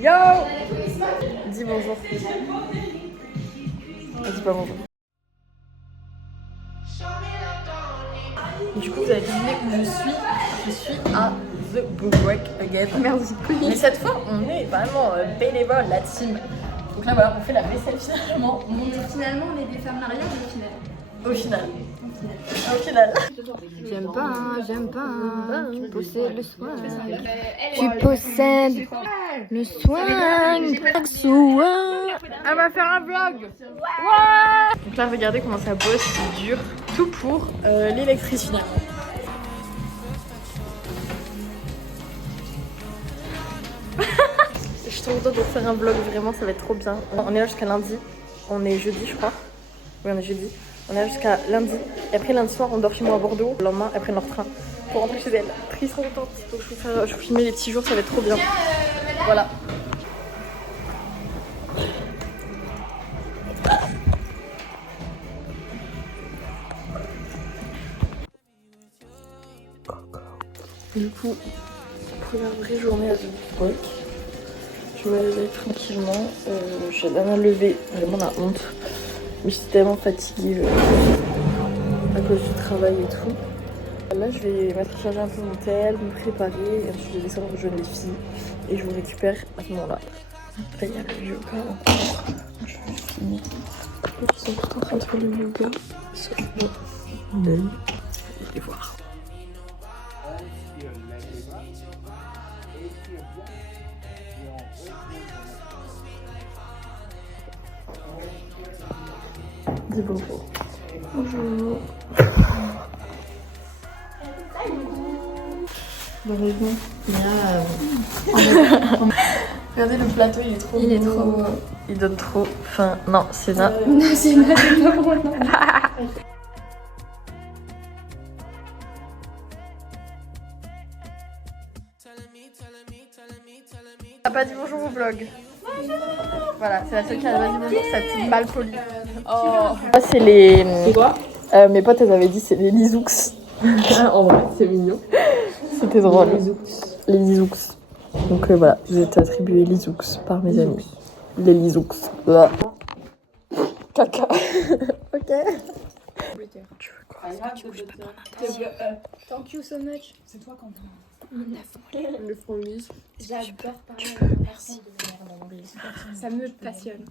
Yo! Dis bonjour. Dis pas bonjour. Du coup, vous avez deviné où je suis. Je suis à The Bookwork again. Merci. Mais cette fois, on est vraiment bénévole, la team. Donc là, voilà, on fait la vaisselle finalement. Finalement, on est des femmes mariées Au final. Au final. J'aime pas, tu possèdes le soin. Tu possèdes le soin. Elle va faire un vlog. Ouais. Donc là, regardez comment ça bosse, c'est dur. Tout pour l'électrice finalement. Je suis trop contente de faire un vlog, vraiment, ça va être trop bien. On est là jusqu'à lundi. On est jeudi, je crois. Oui, on est jeudi. On est là jusqu'à lundi. Et après, lundi soir, on dort chez moi à Bordeaux. Le lendemain, après notre train pour rentrer chez elle. Très trop contente. Donc, je vais vous filmer les petits jours, ça va être trop bien. Voilà. Du coup, première vraie journée à The Bookwork. Je me réveille tranquillement. J'ai bien levé, vraiment la honte. Mais j'étais tellement fatiguée à cause du travail et tout. Là, je vais mettre à charger un peu mon tel, me préparer. Et ensuite, je vais descendre rejoindre les filles. Et je vous récupère à ce moment-là. Après, il y a le yoga encore. Je vais juste filmer. Ils sont tous en train de faire le yoga. Sauf moi. Je vais voir. Dis bonjour. Bonjour. Heureusement. Regardez le plateau, il est trop beau. Il donne trop faim. Non, c'est ça. Non, c'est pas pour moi. T'as pas dit bonjour au vlog. Voilà, c'est la seule qui a pas dit bonjour, cette petite mal polie. Oh. Ça, c'est les. C'est quoi? Mes potes, elles avaient dit c'est les lisous. En vrai, c'est mignon. C'était drôle. Les zoux. Les lisous. Donc voilà, vous êtes attribués lisous par mes amis. Les lisous. Voilà. Caca. Ok. Tu veux quoi? Thank you so much. C'est toi quand Le fromage. J'adore parler. Merci. Ça me passionne.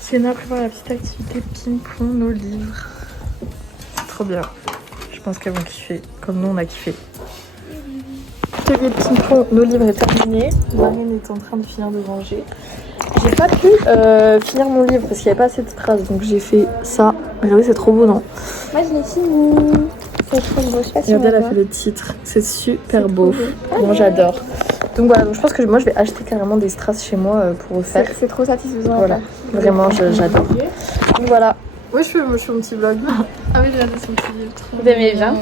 Sienna prépare la petite activité ping-pong, nos livres. C'est trop bien. Je pense qu'elles vont kiffer, comme nous on a kiffé. L'atelier ping-pong, nos livres est terminé. Marine est en train de finir de ranger. J'ai pas pu finir mon livre parce qu'il n'y avait pas assez de phrases, donc j'ai fait ça. Regardez, c'est trop beau, non? Moi, je l'ai fini. C'est trop beau. Je sais pas si on Regardez, elle a va fait le titre. C'est super beau. Moi, j'adore. Donc voilà, donc je pense que moi je vais acheter carrément des strass chez moi pour refaire. C'est trop satisfaisant. Voilà, vraiment j'adore. Donc voilà. Oui, je fais mon petit vlog. Ah oui, j'ai regardé son petit livre. Vous aimez bien?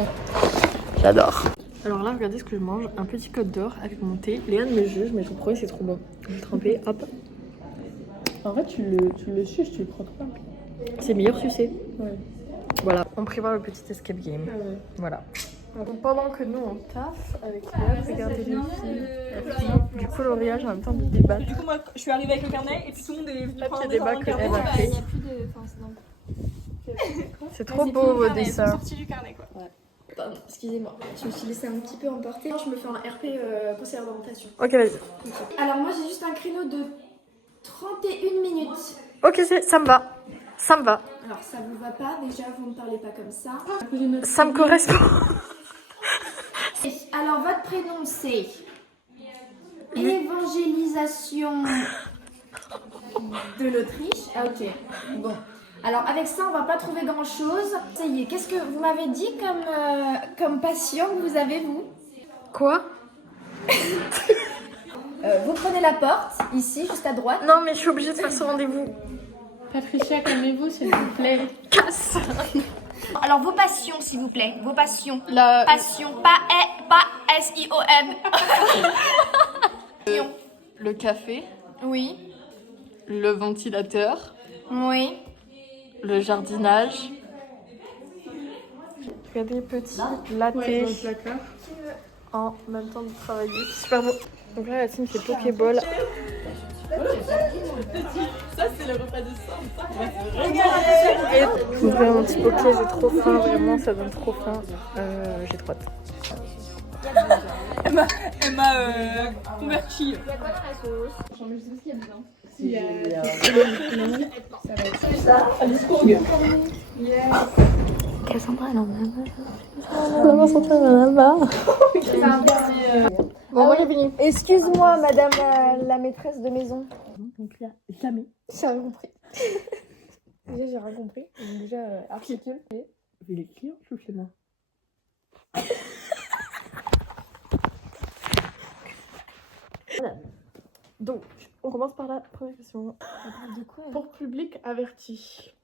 J'adore. Alors là, regardez ce que je mange. Un petit côte d'or avec mon thé. Léa de mes jeux, je mets ton premier, c'est trop bon. Je vais tremper, hop. En fait, tu le suces, tu le prends trop. C'est meilleur sucé. Ouais. Voilà, on prévoit le petit escape game. Ah ouais. Voilà. Donc pendant que nous on taffe avec Léa, regardez les filles. Du coloriage en même temps de débattre. Du coup, moi, je suis arrivée avec le carnet et puis tout le monde est venu prendre Papier débat dans le que carnet. elle a Il fait. n'y a plus de. Enfin, c'est C'est trop beau vos dessins. Sorti du carnet, quoi. Pardon, excusez-moi. Je me suis laissée un petit peu emporter. Je me fais un RP conseil d'orientation. Ok, vas-y. Alors, moi, j'ai juste un créneau de 31 minutes. Ok, ça me va. Ça me va. Alors, ça vous va pas? Déjà, vous ne parlez pas comme ça. Ça me correspond. Alors, votre prénom, c'est Évangélisation de l'Autriche. Ah, ok. Bon. Alors, avec ça, on va pas trouver grand-chose. Essayez. Qu'est-ce que vous m'avez dit comme passion que vous avez, vous? Quoi? Vous prenez la porte, ici, juste à droite. Non, mais je suis obligée de faire ce rendez-vous. Patricia, calmez-vous, s'il vous plaît. Casse. Alors, vos passions, s'il vous plaît. Vos passions. La... Passion. Pas S-I-O-N. Le café, Oui. le ventilateur, Oui. le jardinage. Regardez, petit latte. Ouais, dans le placard. en même temps de travailler. C'est super beau. Donc là, la team fait Pokéball. Ça, c'est le repas de sang. Je vais faire mon petit poké, j'ai trop faim, vraiment, ça donne trop faim. J'ai trop hâte. Elle m'a converti. Il y a quoi dans la sauce? Je sais pas ce qu'il y a dedans. Cassandra, elle en a marre. Bon, moi j'ai fini. Excuse-moi, madame la maîtresse de maison. Donc là, jamais. J'ai rien compris. Déjà, j'ai rien compris. Donc, déjà, articule. Mais les clients, je suis chez moi. Voilà. Donc, on commence par la première question. De quoi? Pour public averti,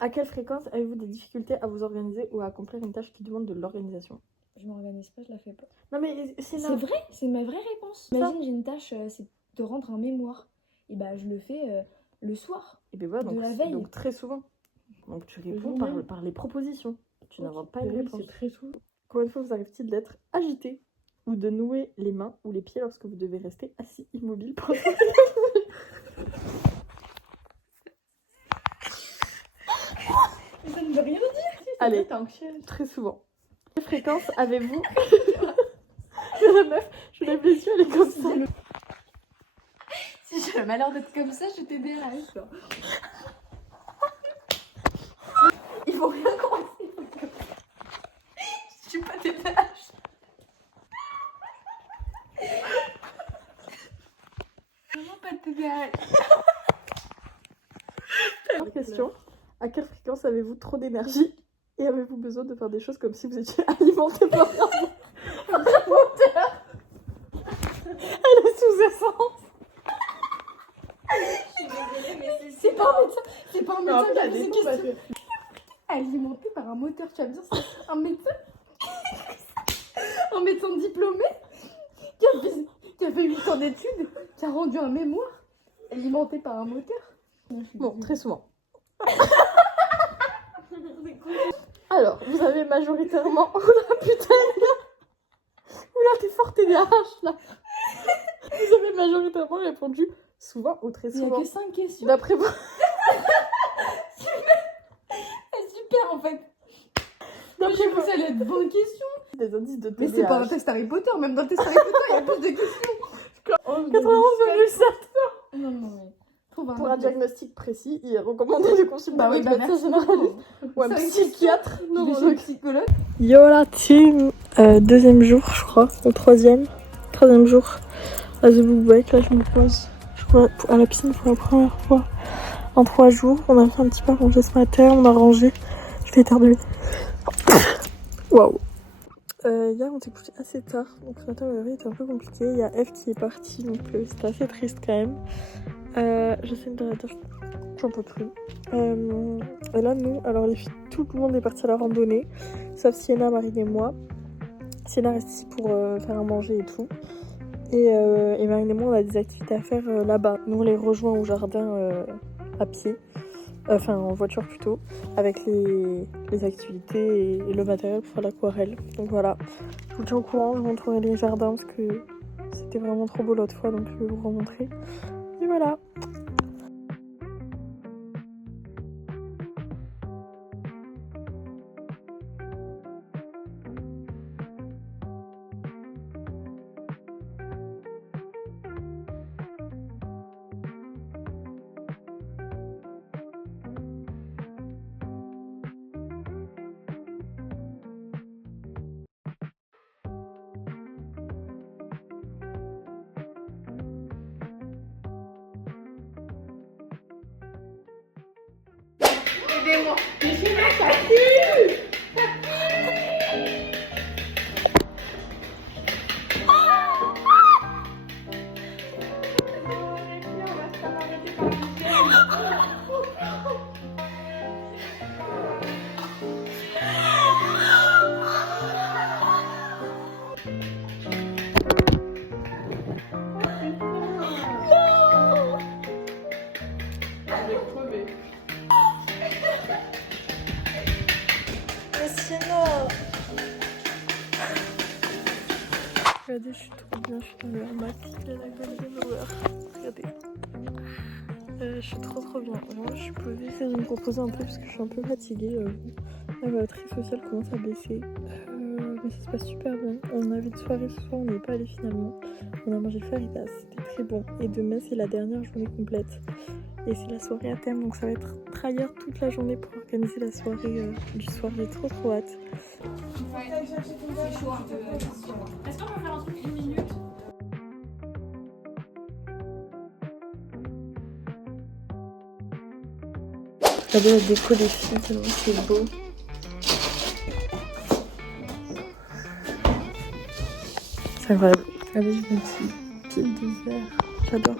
à quelle fréquence avez-vous des difficultés à vous organiser ou à accomplir une tâche qui demande de l'organisation? Je m'organise pas, je la fais pas. Non mais c'est C'est vrai, c'est ma vraie réponse. Ça. Imagine, j'ai une tâche, c'est de rendre un mémoire. Et bah, je le fais le soir. Et bien voilà, de donc, la veille. donc très souvent. Donc tu réponds jour même. par les propositions. Tu Ok. n'inventes pas une Oui, réponse. c'est très souvent. Combien de fois vous arrive-t-il d'être agité ou de nouer les mains ou les pieds lorsque vous devez rester assis immobile pendant Ça ne veut rien dire. Allez, T'es anxieuse. très souvent. Quelle fréquence avez-vous La meuf, je lève les yeux, elle est comme ça. Si j'ai le malheur d'être comme ça, je t'aiderai. Il faut rien commencer. Je suis pas tes tâches. Vraiment pas t'aider. Autre question. À quelle fréquence avez-vous trop d'énergie et avez-vous besoin de faire des choses comme si vous étiez alimenté par un moteur? Elle est sous essence. C'est pas un médecin, c'est pas un Mais en médecin fait, qui a ça fait ces dépend parce questions. que Alimenté par un moteur, tu vas me dire c'est un médecin un médecin diplômé qui a fait 8 ans d'études, qui a rendu un mémoire alimenté par un moteur. Bon, très souvent. Alors, vous avez majoritairement... Oh la putain, oula, t'es fort TDAH là. Vous avez majoritairement répondu souvent ou très Il y a souvent. que 5 questions. D'après vous. C'est super en fait. D'après J'ai vous. pensé à être bonne question. Des indices de Mais TDAH. c'est pas un test Harry Potter, même dans le test Harry Potter, il y a plus de questions. 91,7. Non, mais trouve un Pour un autre. diagnostic précis, il est recommandé de consulter Bah oui, un bah médecin merci. généraliste ou un C'est vrai que psychiatre. Je vais chez le psychologue. Yo la team, deuxième jour je crois, ou troisième jour à The Book Bike. Là je me pose à la piscine pour la première fois en 3 jours. On a fait un petit peu à ranger ce matin, on a rangé, je vais éternuer. Waouh. Hier on s'est couché assez tard, donc ce matin le réveil était un peu compliqué. Il y a F qui est parti, donc c'était assez triste quand même. J'essaie de la tâche, j'en peux plus. Et là nous, alors les filles, tout le monde est parti à la randonnée, sauf Sienna, Marine et moi. Sienna reste ici pour faire à manger et tout. Et Marine et moi on a des activités à faire là-bas. Nous on les rejoint au jardin à pied. Enfin en voiture plutôt, avec les activités et le matériel pour faire l'aquarelle. Donc voilà, je vous tiens au courant, je vous montrerai les jardins parce que c'était vraiment trop beau l'autre fois, donc je vais vous remontrer. Et voilà. Aidez-moi. bien, je suis dans le hamac, il y a la Golden Hour. Regardez. Je suis trop bien. Vraiment, je suis posée, j'essaie de me reposer un peu parce que je suis un peu fatiguée. La batterie sociale commence à baisser. Mais ça se passe super bien. On avait de soirée ce soir, on n'y est pas allé finalement. On a mangé faritas, c'était très bon. Et demain, c'est la dernière journée complète. Et c'est la soirée à thème, donc ça va être trahir toute la journée pour organiser la soirée du soir. J'ai trop hâte. C'est chaud un peu. Est-ce qu'on peut faire un truc une minute? Regardez la déco des filles, tellement c'est beau. C'est incroyable. Regardez, j'ai une petite pile de verre. J'adore.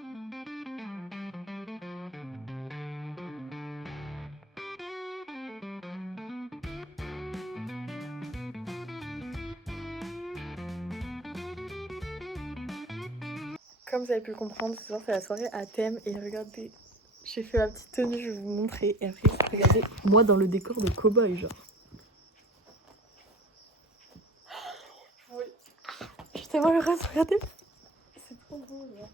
Comme vous avez pu le comprendre, ce soir c'est la soirée à thème et regardez, j'ai fait ma petite tenue, je vais vous montrer. Et après, regardez, moi dans le décor de cow-boy, genre. Oui. Je suis tellement heureuse, regardez. C'est trop beau, genre.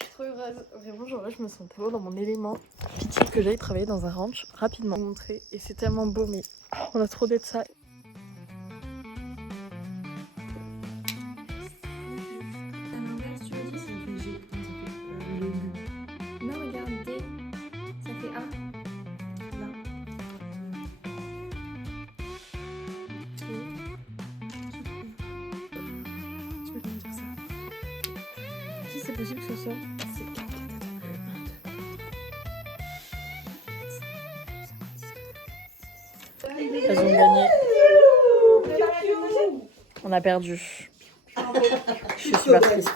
Je suis trop heureuse. Vraiment, genre là, je me sens tellement dans mon élément. Pitié que j'aille travailler dans un ranch rapidement. Vous montrer. Et c'est tellement beau, mais on a trop d'être ça. Non, regarde, D, ça fait A. Là. Tu peux pas me dire ça. Si c'est possible que ce soit. C'est 4. Elles ont gagné. On a perdu. Je suis super triste.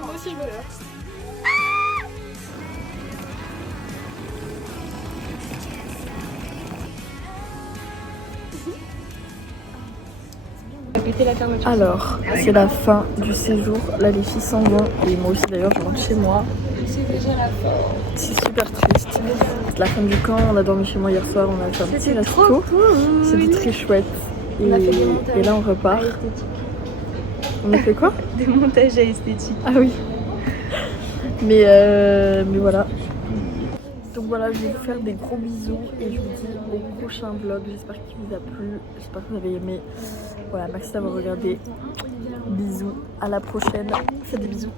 Moi aussi je veux. Alors, c'est la fin du séjour. Là, les filles s'en vont. Et moi aussi, d'ailleurs, je rentre chez moi. C'est déjà la fin. C'est super triste. C'est la fin du camp. On a dormi chez moi hier soir. On a fait un petit resto. C'était très chouette. Et là, on repart. On a fait quoi? Des montages à esthétique. Ah oui. Mais voilà. Donc voilà, je vais vous faire des gros bisous et je vous dis au prochain vlog. J'espère qu'il vous a plu, j'espère que vous avez aimé. Voilà, merci d'avoir regardé. Bisous, à la prochaine. Faites des bisous.